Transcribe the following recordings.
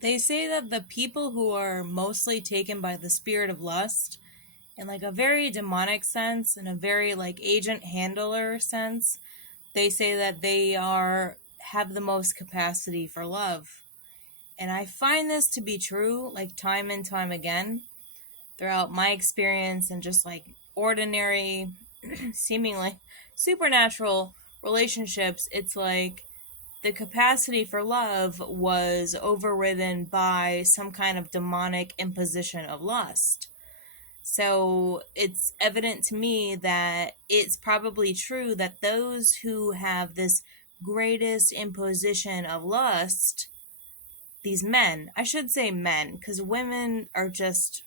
They say that the people who are mostly taken by the spirit of lust, in like a very demonic sense, in a very like agent handler sense, they say that they are have the most capacity for love. And I find this to be true, like time and time again, throughout my experience and just like ordinary, seemingly supernatural relationships. It's like the capacity for love was overridden by some kind of demonic imposition of lust. So it's evident to me that it's probably true that those who have this greatest imposition of lust, these men, I should say men, because women are just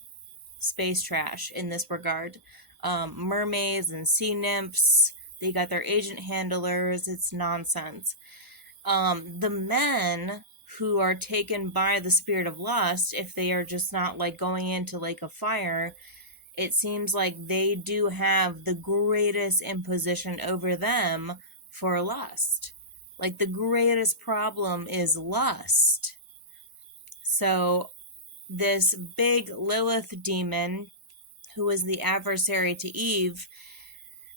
space trash in this regard. Mermaids and sea nymphs, they got their agent handlers, it's nonsense. The men who are taken by the spirit of lust, if they are just not like going into like a fire, it seems like they do have the greatest imposition over them for lust. Like the greatest problem is lust. So this big Lilith demon, who is the adversary to Eve,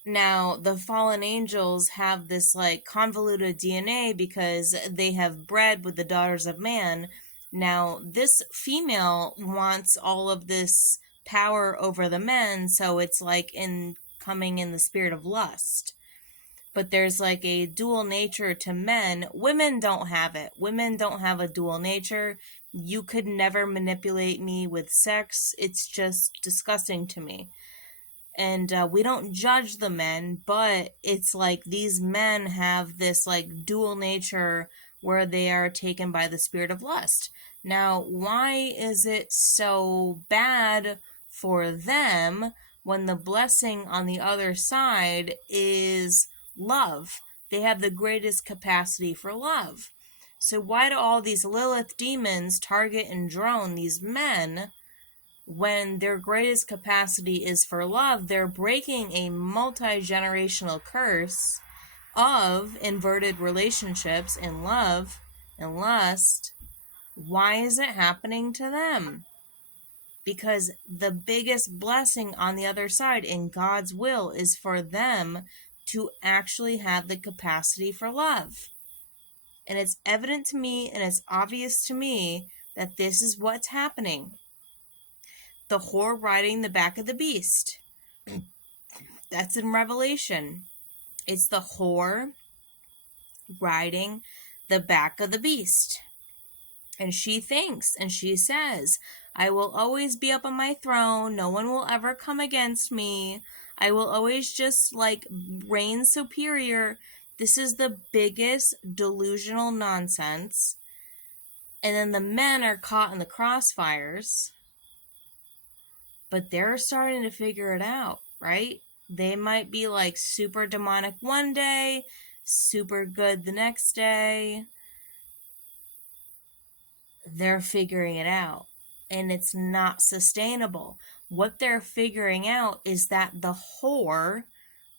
now the fallen angels have this like convoluted DNA because they have bred with the daughters of man. Now this female wants all of this power over the men, so it's like in coming in the spirit of lust. But there's like a dual nature to men. Women don't have it. Women don't have a dual nature. You could never manipulate me with sex. It's just disgusting to me. And we don't judge the men, but it's like these men have this like dual nature where they are taken by the spirit of lust. Now, why is it so bad for them when the blessing on the other side is love? They have the greatest capacity for love. So why do all these Lilith demons target and drone these men when their greatest capacity is for love? They're breaking a multi-generational curse of inverted relationships in love and lust. Why is it happening to them? Because the biggest blessing on the other side in God's will is for them to actually have the capacity for love. And it's evident to me and it's obvious to me that this is what's happening. The whore riding the back of the beast. That's in Revelation. It's the whore riding the back of the beast. And she thinks and she says, I will always be up on my throne. No one will ever come against me. I will always just like reign superior. This is the biggest delusional nonsense. And then the men are caught in the crossfires. But they're starting to figure it out, right? They might be like super demonic one day, super good the next day. They're figuring it out. And it's not sustainable. What they're figuring out is that the whore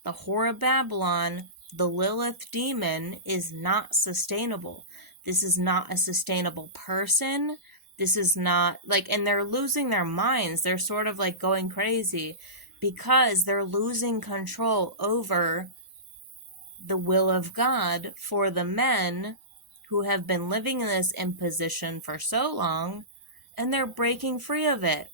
of Babylon, the Lilith demon, is not sustainable. This is not a sustainable person. This is not like, and they're losing their minds. They're sort of like going crazy because they're losing control over the will of God for the men who have been living in this imposition for so long, and they're breaking free of it.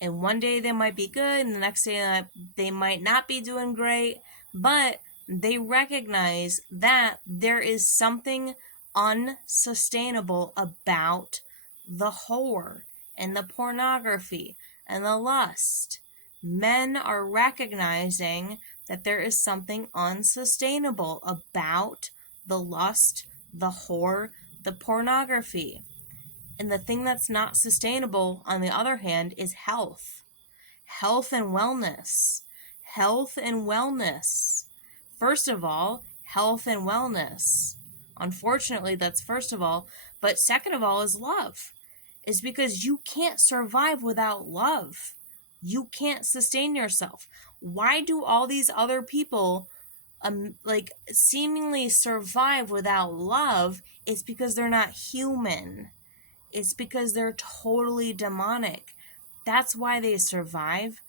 And one day they might be good, and the next day they might not be doing great, but they recognize that there is something unsustainable about the whore and the pornography and the lust. Men are recognizing that there is something unsustainable about the lust, the whore, the pornography. And the thing that's not sustainable, on the other hand, is health. Health and wellness. Health and wellness. First of all, health and wellness. Unfortunately, that's first of all. But second of all is love. Is because you can't survive without love. You can't sustain yourself. Why do all these other people like seemingly survive without love? It's because they're not human. It's because they're totally demonic. That's why they survive.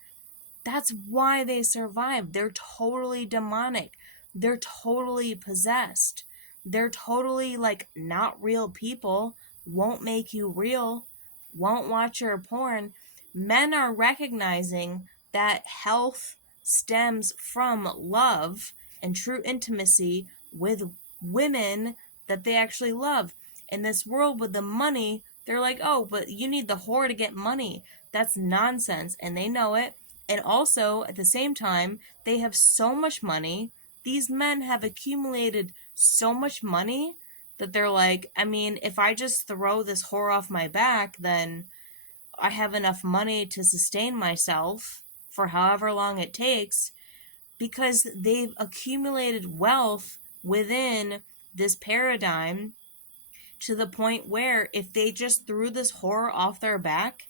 That's why they survive. They're totally demonic. They're totally possessed. They're totally like not real people. Won't make you real. Won't watch your porn. Men are recognizing that health stems from love and true intimacy with women that they actually love. In this world with the money, they're like, oh, but you need the whore to get money. That's nonsense. And they know it. And also, at the same time, they have so much money. These men have accumulated so much money that they're like, I mean, if I just throw this whore off my back, then I have enough money to sustain myself for however long it takes, because they've accumulated wealth within this paradigm to the point where if they just threw this whore off their back,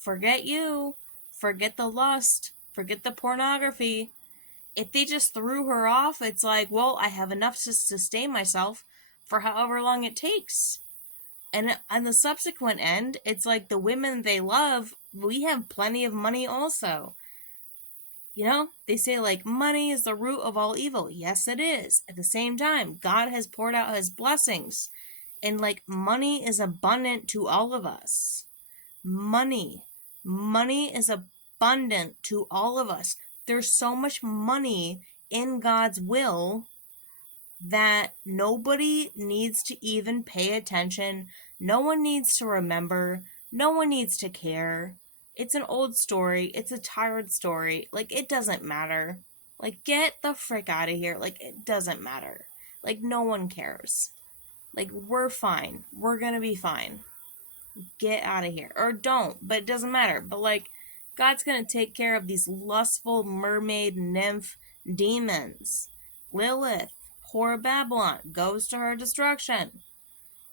forget you. Forget the lust. Forget the pornography. If they just threw her off, it's like, well, I have enough to sustain myself for however long it takes. And on the subsequent end, it's like the women they love, we have plenty of money also. You know, they say like money is the root of all evil. Yes, it is. At the same time, God has poured out his blessings. And like money is abundant to all of us. Money is abundant to all of us. There's so much money in God's will that nobody needs to even pay attention. No one needs to remember. No one needs to care. It's an old story. It's a tired story. Like, it doesn't matter. Like, get the frick out of here. Like, it doesn't matter. Like, no one cares. Like, we're fine. We're gonna be fine. Get out of here. Or don't, but it doesn't matter. But like, God's gonna take care of these lustful mermaid nymph demons. Lilith, whore of Babylon, goes to her destruction.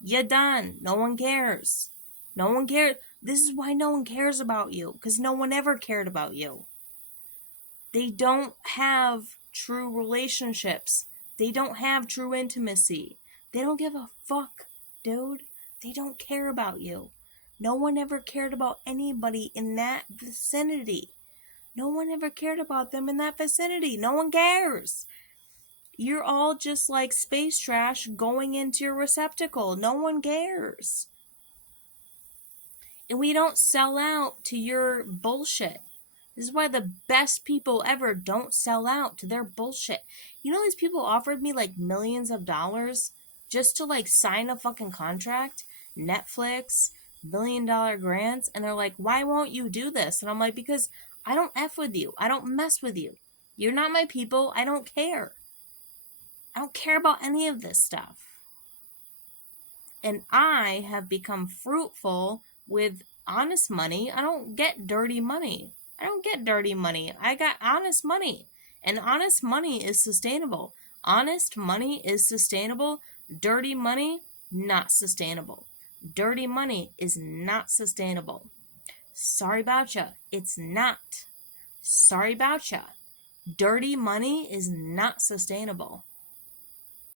You're done. No one cares. No one cares. This is why no one cares about you, because no one ever cared about you. They don't have true relationships. They don't have true intimacy. They don't give a fuck, dude. They don't care about you. No one ever cared about anybody in that vicinity. No one ever cared about them in that vicinity. No one cares. You're all just like space trash going into your receptacle. No one cares. And we don't sell out to your bullshit. This is why the best people ever don't sell out to their bullshit. You know, these people offered me like millions of dollars just to like sign a fucking contract. Netflix, $1 million grants. And they're like, why won't you do this? And I'm like, because I don't F with you. I don't mess with you. You're not my people. I don't care. I don't care about any of this stuff. And I have become fruitful with honest money. I don't get dirty money. I don't get dirty money. I got honest money. And honest money is sustainable. Honest money is sustainable. Dirty money, not sustainable. Dirty money is not sustainable. Sorry about ya. It's not. Sorry about ya. Dirty money is not sustainable.